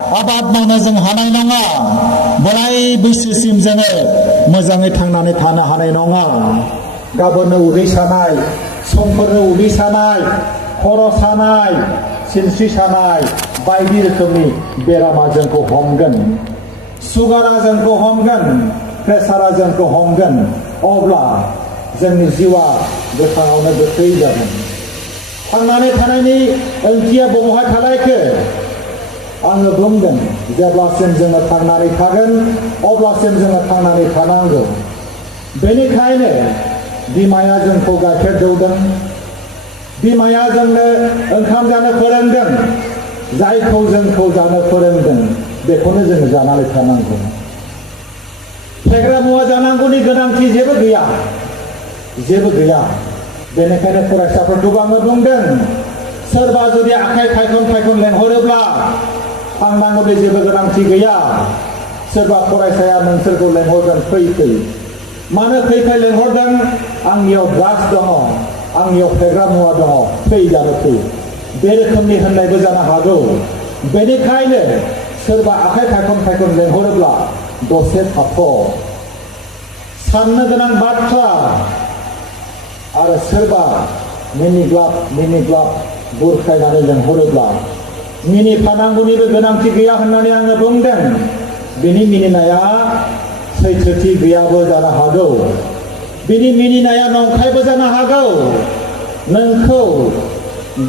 आबाद मावनो जों हानाय नङा बोराय बैसोसिम जोङो मोजाङै थांनानै थानो हानाय नङा गाबोननो उदै सानाय समफोरनो उदै सानाय खर' सानाय सिनस्रि सानाय बायदि रोखोमनि बेरामा जोंखौ हमगोन सुगारा जोंखौ हमगोन प्रेसारा जोंखौ हमगोन अब्ला जोंनि जिउआ गोथाङावनो गोथै जागोन थांनानै थानायनि ओंथिया बबेहाय थालायखो आङो बुंदों जेब्लासिम जोङो थांनानै थागोन अब्लासिम जोङो थांनानै थानांगौ बेनिखायनो बिमाया जोंखौ गाइखेर दौदों बिमाया जोंनो ओंखाम जानो फोरोंदों जायखौ जोंखौ जानो फोरोंदों बेखौनो जोङो जानानै थानांगौ फेग्रा मुवा जानांगौनि गोनांथि जेबो गैया बेनिखायनो फरायसाफोरखौबो आङो बुंदों सोरबा जुदि आखाइ थाइखन लेंहरोब्ला थांनांगौनि जेबो गोनांथि गैया सोरबा फरायसाया नोंसोरखौ लेंहरगोन फै मानो फै लेंहरदों आंनियाव ड्राग्स दङ आंनियाव फेग्रा मुवा दङ फै जानो फै बे रोखोमनि होननायबो जानो हागौ बेनिखायनो सोरबा आखाइ थाइखन लेंहरोब्ला दसे थाथ' साननो गोनां बाथ्रा आरो सोरबा मिनिग्लाब बुरखायनानै लेंहरोब्ला मिनिफानांगौनिबो गोनांथि गैया होननानै आङो बुंदों बिनि मिनिनाया सैथोथि गैयाबो जानो हागौ बिनि मिनिनाया नंखायबो जानो हागौ नोंखौ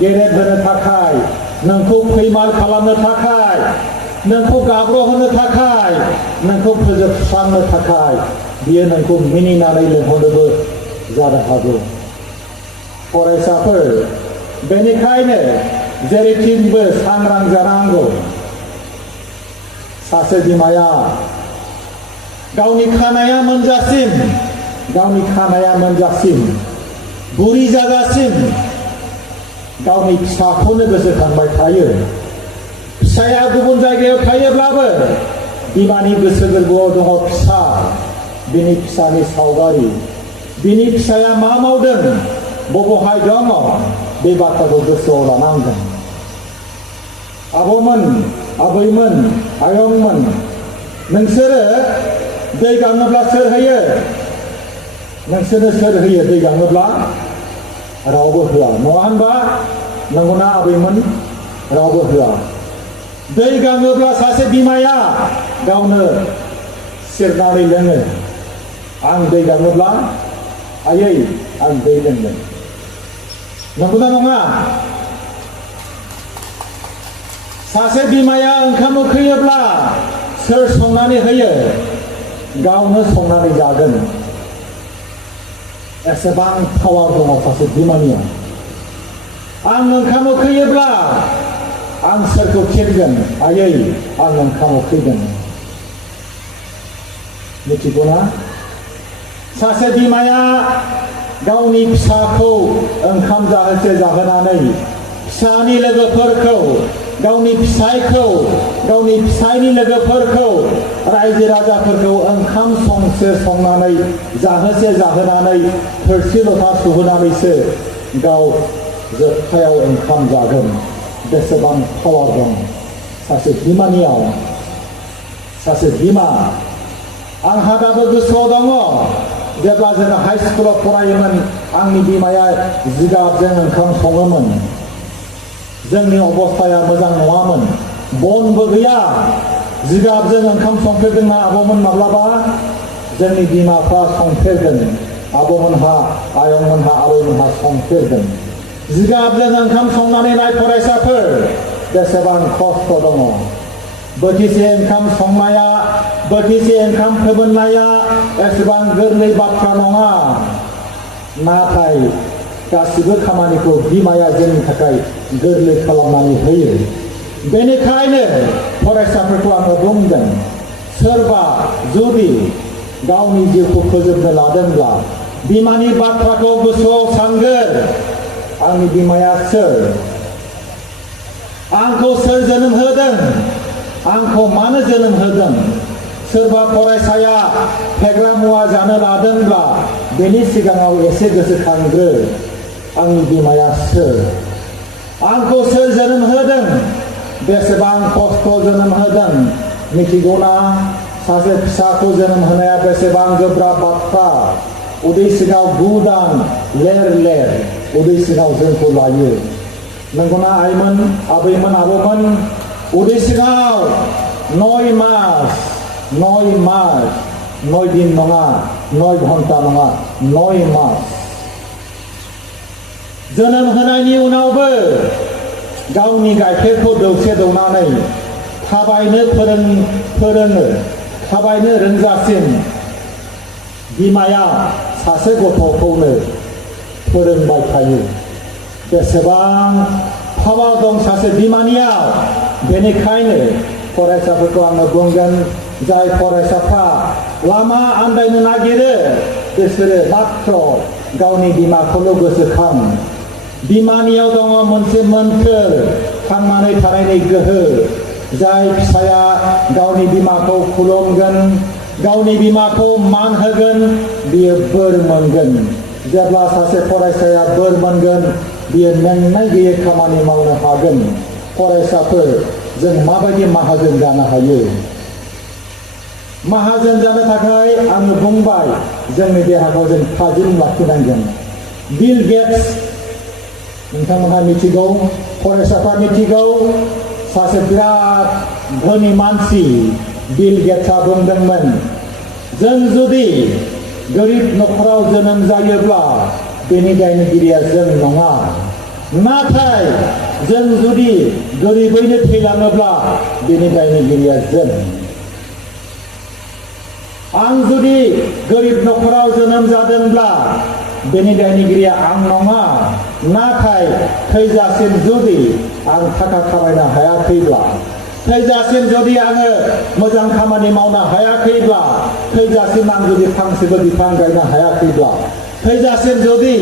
गेरेब होनो थाखाय नोंखौ फैमाल खालामनो थाखाय नोंखौ गाब्र'होनो थाखाय नोंखौ फोजोबस्रांनो थाखाय बियो नोंखौ मिनिनानै लेंहरनोबो जानो हागौ फरायसाफोर बेनिखायनो जेरैथिंबो सांग्रां जानांगौ सासे बिमाया गावनि खानाया मोनजासिम बुरि जाजासिम गावनि फिसाखौनो गोसोखांबाय थायो फिसाया गुबुन जायगायाव थायोब्लाबो बिमानि गोसो गोरबोआव दङ फिसा बिनि फिसानि सावगारि बिनि फिसाया मा मावदों बबेहाय दङ बे बाथ्राखौ गोसोआव लानांगोन आब'मोन आबैमोन आयंमोन नोंसोरो दै गाङोब्ला सोर होयो नोंसोरनो सोर होयो दै गाङोब्ला रावबो होआ नङा होनबा नंगौना आबैमोन रावबो होआ दै गाङोब्ला सासे बिमाया गावनो सेरनानै लोङो आं दै गाङोब्ला आयै आं दै लोंगोन नंगौना नङा सासे बिमाया ओंखाम उखैयोब्ला सोर संनानै होयो गावनो संनानै जागोन एसेबां पावार दङ सासे बिमानियाव आं ओंखाम उखैयोब्ला आं सोरखौ थिनगोन आयै आं ओंखाम उखैदों मिथिगौना सासे बिमाया गावनि फिसाखौ ओंखाम जाहोनानै फिसानि लोगोफोरखौ गावनि फिसायखौ गावनि फिसायनि लोगोफोरखौ रायजो राजाफोरखौ ओंखाम संनानै जाहोनानै थोरसि लथा सुहोनानैसो गाव जोबथायाव ओंखाम जागोन बेसेबां पावार दं सासे बिमानियाव सासे बिमा आंहा दाबो गोसोआव दङ जेब्ला जोङो हाइ स्कुलाव फरायोमोन आंनि बिमाया जिगाबजों ओंखाम सङोमोन जोंनि अबस्थाया मोजां नङामोन बनबो गैया जिगाबजों ओंखाम संफेरदोंना आब'मोन माब्लाबा जोंनि बिमाफ्रा संफेरदों आब'मोनहा आयंमोनहा आबैमोनहा संफेरदों जिगाबजों ओंखाम संनानै नाय फरायसाफोर बेसेबां खस्थ' दङ बोथिसे ओंखाम संनाया बोथिसे ओंखाम फोमोननाया एसेबां गोरलै बाथ्रा नङा नाथाय गासिबो खामानिखौ बिमाया जोंनि थाखाय गोरलै खालामनानै होयो बेनिखायनो फरायसाफोरखौ आङो बुंदों सोरबा जुदि गावनि जिउखौ फोजोबनो लादोंब्ला बिमानि बाथ्राखौ गोसोआव सानगोन आंनि बिमाया सोर आंखौ सोर जोनोम होदों आंखौ मानो जोनोम होदों सोरबा फरायसाया फेग्रा मुवा जानो लादोंब्ला बेनि सिगाङाव एसे गोसोखांग्रो आंनि बिमाया सोर आंखौ सोर जोनोम होदों बेसेबां खस्थ' जोनोम होदों मिथिगौना सासे फिसाखौ जोनोम होनाया बेसेबां गोब्राब बाथ्रा उदै सिङाव 9 दान लेर लेर उदै सिङाव जोंखौ लायो नंगौना आइमोन आबैमोन आबौमोन उदै सिङाव 9 मास 9 दिन नङा 9 घन्टा नङा 9 मास जोनोम होनायनि उनावबो गावनि गाइखेरखौ दौसे दौनानै थाबायनो फोरोङो थाबायनो रोंजासिम बिमाया सासे गथ'खौनो फोरोंबाय थायो बेसेबां पावार दं सासे बिमानियाव बेनिखायनो फरायसाफोरखौ आङो बुंगोन जाय फरायसाफ्रा लामा आन्दायनो नागिरो बिसोरो मात्र गावनि बिमाखौल' गोसोखां बिमानियाव दङ मोनसे मोन्थोर थांनानै थानायनि गोहो जाय फिसाया गावनि बिमाखौ खुलुमगोन गावनि बिमाखौ मान होगोन बियो बोर मोनगोन जेब्ला सासे फरायसाया बोर मोनगोन बियो मेंनाय गैयै खामानि मावनो हागोन फरायसाफोर जों माबायदि माहाजोन जानो हायो माहाजोन जानो थाखाय आङो बुंबाय जोंनि देहाखौ जों थाजिम लाखिनांगोन बिल गेट्स नोंथांमोनहा मिथिगौ फरायसाफ्रा मिथिगौ सासे बिराद धोनि मानसि बिल गेट्सआ बुंदोंमोन जों जुदि गोरिब न'खराव जोनोम जायोब्ला बेनि दायनिगिरिया जों नङा नाथाय जों जुदि गोरिबैनो थैलाङोब्ला बेनि दायनिगिरिया जों आं जुदि गोरिब न'खराव जोनोम जादोंब्ला बेनि दायनिगिरिया आं नङा नाथाय थैजासिम जुदि आं थाखा खामायनो हायाखैब्ला थैजासिम जुदि आङो मोजां खामानि मावनो हायाखैब्ला थैजासिम आं जुदि फांसेबो बिफां गायनो हायाखैब्ला थैजासिम जुदि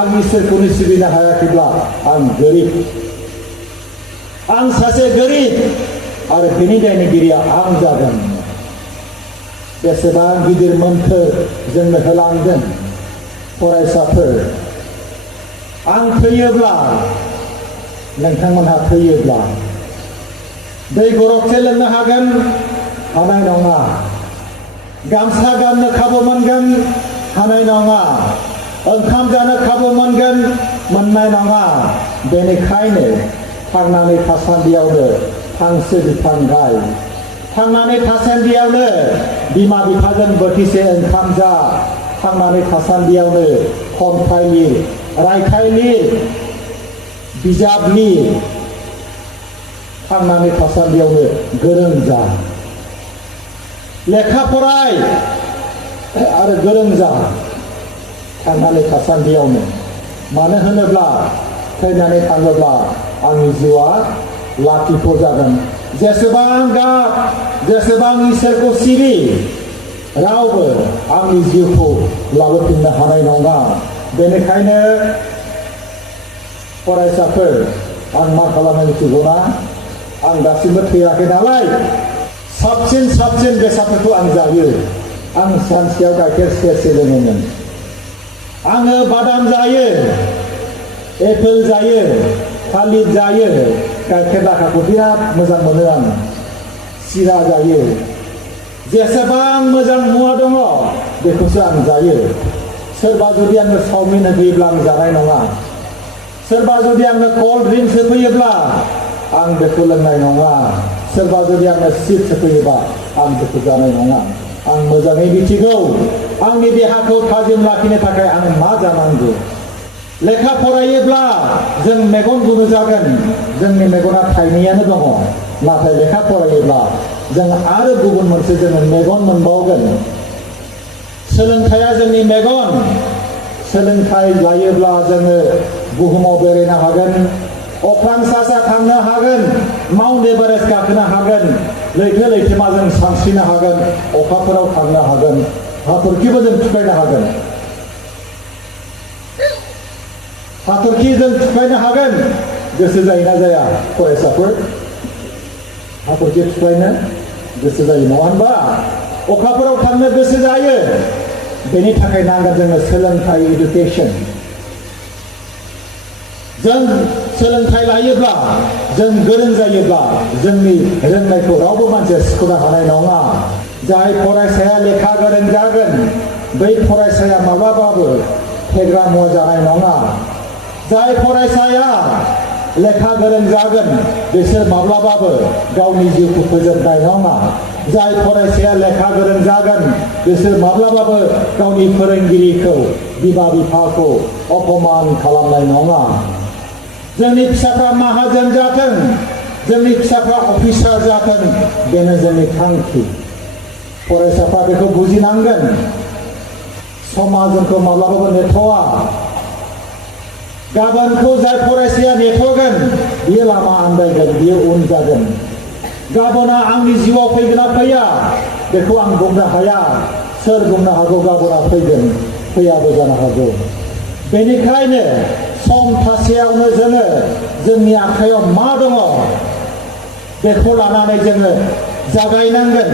आं इसोरखौनो सिबिनो हायाखैब्ला आं गोरिब आं सासे गोरिब आरो बेनि दायनिगिरिया आं जागोन बेसेबां गिदिर मोन्थोर जोंनो होलांदों फरायसाफोर आं थैयोब्ला नोंथांमोनहा थैयोब्ला दै गरदसे लोंनो हागोन हानाय नङा गामसा गाननो खाबु मोनगोन हानाय नङा ओंखाम जानो खाबु मोननाय नङा बेनिखायनो थांनानै थासान्दियावनो फांसे बिफां गाय थांनानै थासान्दियावनो बिमा बिफाजों बोथिसे ओंखाम जा थांनानै थासान्दियावनो खन्थाइ लिर रायथाइ लिर बिजाब लिर थांनानै थासान्दियावनो गोरों जा लेखा फराय आरो गोरों जा थांनानै थासान्दियावनो मानो होनोब्ला थैनानै थाङोब्ला आंनि जिउआ लाथिख' जागोन जेसेबां गाब जेसेबां इसोरखौ सिबि रावबो आंनि जिउखौ लाबोफिननो हानाय नङा बेनिखायनो फरायसाफोर आं मा खालामनो मिथिगौना आं दासिमबो थैयाखै नालाय साबसिन बेसादफोरखौ आं जायो आं सानसेयाव गाइखेर सेरसे लोङोमोन आङो बादाम जायो एपोल जायो थालिर जायो गाइखेर दाखाखौ बिराद मोजां मोनो आं सिरा जायो जेसेबां मोजां मुवा दङ बेखौसो आं जायो सोरबा जुदि आंनो चावमिन होफैयोब्ला आं जानाय नङा सोरबा जुदि आंनो कल्ड ड्रिंक्स होफैयोब्ला आं बेखौ लोंनाय नङा सोरबा जुदि आंनो चिप्स होफैयोबा आं बेखौ जानाय नङा आं मोजाङै मिथिगौ आंनि देहाखौ थाजिम लाखिनो थाखाय आं मा जानांगौ लेखा फरायोब्ला जों मेगन गुनु जागोन जोंनि मेगना थाइनैयानो दङ नाथाय लेखा फरायोब्ला जों आरो गुबुन मोनसे जोङो मेगन मोनबावगोन सोलोंथाइया जोंनि मेगन सोलोंथाइ लायोब्ला जोङो बुहुमाव बेरायनो हागोन अख्रां सा सा थांनो हागोन माउन्ट एभारेस्ट गाखोनो हागोन लैथो लैथोमाजों सानस्रिनो हागोन अखाफोराव थांनो हागोन हाथरखिबो जों थुखायनो हागोन हाथरखिजों थुखायनो हागोन गोसो जायोना जाया फरायसाफोर हाथरखि थुखायनो गोसो जायो नङा होनबा अखाफोराव थांनो गोसो जायो बेनि थाखाय नांगोन जोंनो सोलोंथाइ इडुकेसन जों सोलोंथाइ लायोब्ला जों गोरों जायोब्ला जोंनि रोंनायखौ रावबो मानसिया सिख'नो हानाय नङा। जाय फरायसाया लेखा गोरों जागोन बै फरायसाया माब्लाबाबो फेग्रा मुवा जानाय नङा। जाय फरायसाया लेखा गोरों जागोन बिसोर माब्लाबाबो गावनि जिउखौ फोजोबनाय नङा। जाय फरायसाया लेखा गोरों जागोन बिसोर माब्लाबाबो गावनि फोरोंगिरिखौ बिमा बिफाखौ अपमान खालामनाय नङा। जोंनि फिसाफ्रा माहाजोन जाथों, जोंनि फिसाफ्रा अफिसार जाथों, बेनो जोंनि थांखि। फरायसाफ्रा बेखौ बुजिनांगोन। समा जोंखौ माब्लाबाबो नेथ'आ। गाबोनखौ जाय फरायसाया नेथ'गोन बियो लामा आन्दायगोन, बियो उन जागोन। गाबोना आंनि जिउआव फैगोन ना फैया बेखौ आं बुंनो हाया। सोर बुंनो हागौ गाबोना फैगोन, फैयाबो जानो हागौ। बेनिखायनो सम थासेयावनो जोङो जोंनि आखायाव मा दङ बेखौ लानानै जोङो जागायनांगोन।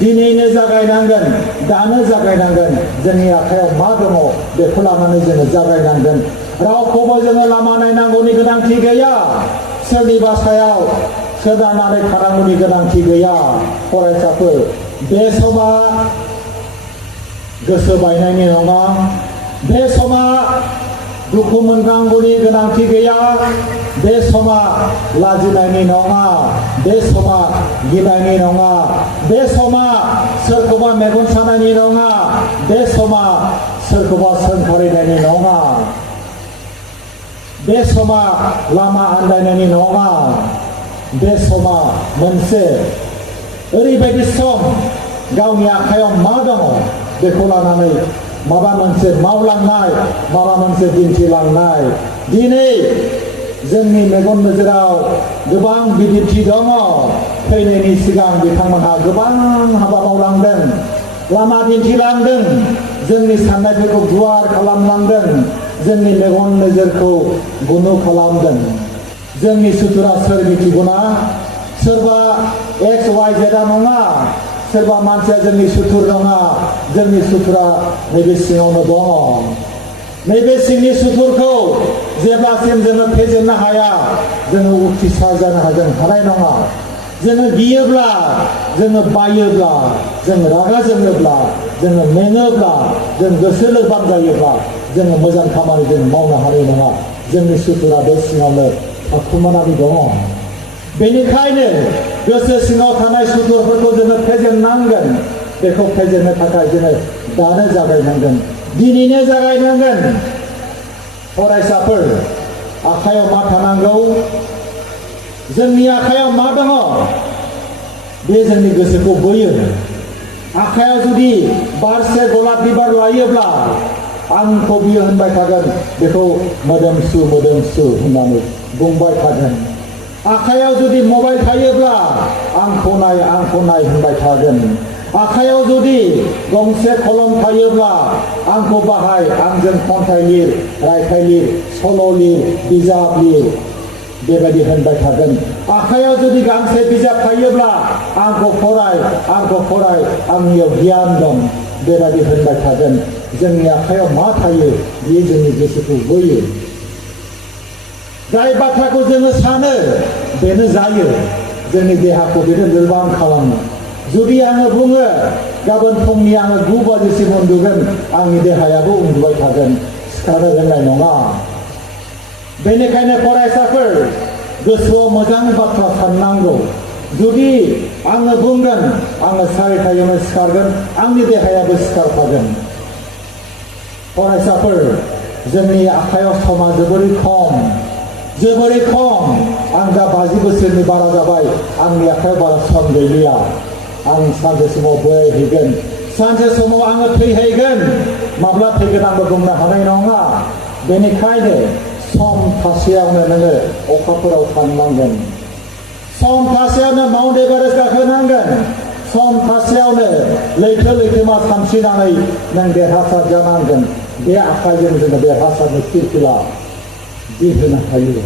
दिनैनो जागायनांगोन, दानो जागायनांगोन। जोंनि आखायाव मा दङ बेखौ लानानै जोङो जागायनांगोन। रावखौबो जोङो लामा नायनांगौनि गोनांथि गैया। सोरनिबा सायाव सोनारनानै थानांगौनि गोनांथि गैया। फरायसाफोर, बे समा गोसो बायनायनि नङा। बे समा दुखु मोननांगौनि गोनांथि गैया। बे समा लाजिनायनि नङा। बे समा गिनायनि नङा। बे समा सोरखौबा मेगन सानायनि नङा। बे समा सोरखौबा सोंखारिनायनि नङा। बे समा लामा आन्दायनायनि नङा। बे समा मोनसे ओरैबायदि सम गावनि आखायाव मा दङ बेखौ लानानै माबा मोनसे मावलांनाय, माबा मोनसे दिन्थिलांनाय। दिनै जोंनि मेगन नोजोराव गोबां बिदिन्थि दङ। फैनायनि सिगां बिथांमोनहा गोबां हाबा मावलांदों, लामा दिन्थिलांदों, जोंनि साननायफोरखौ गुवार खालामलांदों, जोंनि मेगन नोजोरखौ गुनु खालामदों। जोंनि सुथुरा सोर मिथिगौना? सोरबा एक्स वाइ जेडआ नङा, सोरबा मानसिया जोंनि सुथुर नङा। जोंनि सुथुरा नैबे सिङावनो दङ। नैबे सिंनि सुथुरखौ जेब्लासिम जोङो फेजेननो हाया जोङो उथ्रिसार जानो हानाय नङा। जोङो गियोब्ला, जोङो बायोब्ला, जों रागा जोङोब्ला, जोङो मेङोब्ला, जों गोसो लोरबां जायोब्ला जोङो मोजां खामानि जों मावनो हानाय नङा। जोंनि सुथुरा बे सिङावनो थाखुमानानै दङ। बेनिखायनो गोसो सिङाव थानाय सुथुरफोरखौ जोङो फेजेननांगोन। बेखौ फेजेननो थाखाय जोङो दानो जागायनांगोन, दिनैनो जागायनांगोन। फरायसाफोर, आखायाव मा थानांगौ? जोंनि आखायाव मा दङ बे जोंनि गोसोखौ बोयो। आखायाव जुदि बारसे गलाप बिबार लायोब्ला आंखौ बियो होनबाय थागोन, बेखौ मोदोमसु मोदोमसु होननानै बुंबाय थागोन। आखायाव जुदि मबाइल थायोब्ला आंखौ नाय होनबाय थागोन। आखायाव जुदि गंसे कलम थायोब्ला आंखौ बाहाय, आंजों खन्थाइ लिर, रायथाइ लिर, सल' लिर, बिजाब लिर, बेबायदि होनबाय थागोन। आखायाव जुदि गांसे बिजाब थायोब्ला आंखौ फराय, आंनियाव गियान दं, बेबायदि होनबाय थागोन। जोंनि आखायाव मा थायो बेयो जोंनि गोसोखौ बोयो। जाय बाथ्राखौ जोङो सानो बेनो जायो। जोंनि देहाखौ बेनो लोरबां खालामो। जुदि आङो बुङो गाबोन फुंनि आङो 9 बाजिसिम उन्दुगोन, आंनि देहायाबो उन्दुबाय थागोन, सिखारनो रोंनाय नङा। बेनिखायनो फरायसाफोर, गोसोआव मोजां बाथ्रा साननांगौ। जुदि आङो बुंगोन आङो 4:30 सिखारगोन, आंनि देहायाबो सिखारफागोन। फरायसाफोर, जोंनि आखायाव समा जोबोरै खम। आं दा 50 बोसोरनि बारा जाबाय, आंनि आखायाव बारा सम गैलिया। आं सानसे समाव बोरायहैगोन, सानसे समाव आङो थैहैगोन। माब्ला थैगोन आंबो बुंनो हानाय नङा। बेनिखायनो सम थासेयावनो नोङो अखाफोराव थांनांगोन। सम थासेयावनो माउन्ट एभारेस्ट गाखोनांगोन। सम थासेयावनो लैथोमा सानस्रिनानै नों देरहासार जानांगोन। बे आखाइजों जोङो देरहासारनो फिरफिला दिहोनो हायो।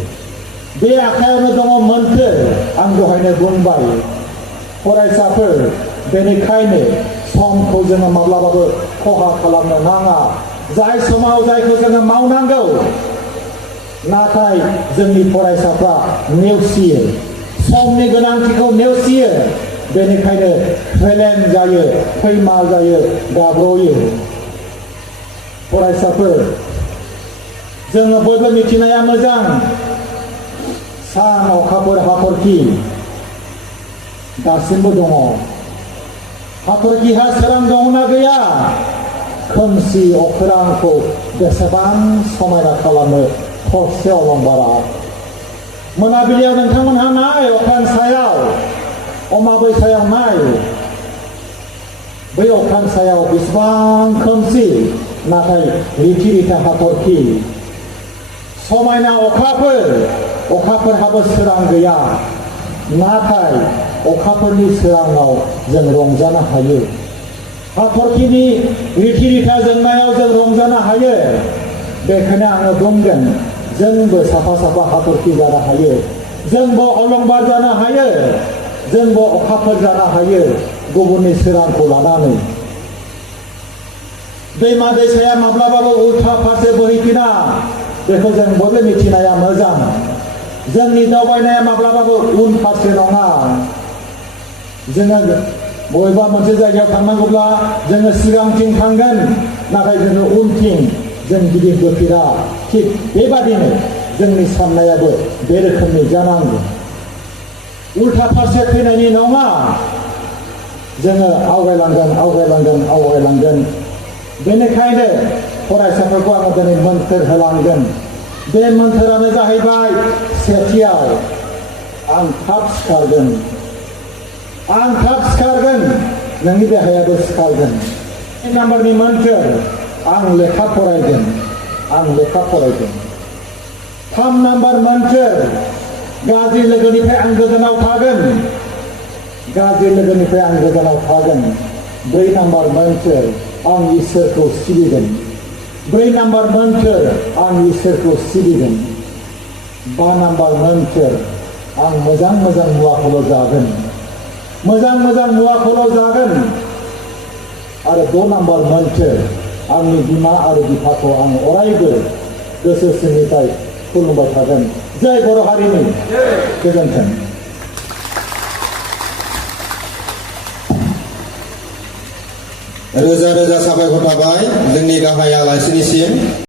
बे आखायावनो दङ मोन्थोर। आं दहायनो बुंबाय। फरायसाफोर, बेनिखायनो समखौ जोङो माब्लाबाबो खहा खालामनो नाङा। जाय समाव जायखौ जोङो मावनांगौ नाथाय जोंनि फरायसाफ्रा नेवसियो समनि गोनांथिखौ नेवसियो बेनिखायनो फेलें जायो फैमाल जायो गाब्र'यो फरायसाफोर जोङो बयबो मिथिनाया मोजां सान अखाफोर हाथरखि दासिमबो दङ हाथरखिहा सोरां दंना गैया खोमसि अख्रांखौ बेसेबां समायना खालामो थरसे अलंबारा मोनाबिलियाव नोंथांमोनहा नाय अख्रां सायाव अमाबैसायाव नाय बै अख्रां सायाव बेसेबां खोमसि नाथाय रिथि रिथा हाथरखि समायना अखाफोरहाबो सोरां गैया नाथाय अखाफोरनि सोराङाव जों रंजानो हायो हाथरखिनि रिथि रिथा जोंनायाव जों रंजानो हायो बेखायनो आङो बुंगोन जोंबो साफा साफा हाथरखि जानो हायो जोंबो अलंबार जानो हायो जोंबो अखाफोर जानो हायो गुबुननि सोरांखौ लानानै दैमा दैसाया माब्लाबाबो उल्था फारसे बोहैफिना बेखौ जों बयबो मिथिनाया मोजां जोंनि दावबायनाया माब्लाबाबो उन फारसे नङा जोङो बबेबा मोनसे जायगायाव थांनांगौब्ला जोङो सिगांथिं थांगोन नाथाय जोङो उनथिं जों गिदिंबोफिना थिग बेबादिनो जोंनि साननायाबो बे रोखोमनि जानांगौ उल्था फारसे फैनायनि नङा जोङो आवगायलांगोन बेनिखायनो फरायसाफोरखौ आङो दिनै मोन्थोर होलांगोन बे मोन्थोरानो जाहैबाय सेथियाव आं थाब सिखारगोन नोंनि देहायाबो सिखारगोन नाम्बारनि मोन्थोर आं लेखा फरायगोन 3 नाम्बार मोन्थोर गाज्रि लोगोनिफ्राय आं गोजानाव थागोन 4 नाम्बार मोन्थोर आं इसोरखौ सिबिगोन 4 नाम्बार मोन्थोर आं इसोरखौ सिबिगोन 5 नाम्बार मोन्थोर आं मोजां मुवाखौल' जागोन आरो 6 नाम्बार मोन्थोर आंनि बिमा आरो बिफाखौ आं अरायबो गोसो सिंनिफ्राय खुलुमबाय थागोन जय बर' हारिनि गोजोन्थों रोजा रोजा साबायखर थाबाय जोंनि गाहाय आलासिनिसिम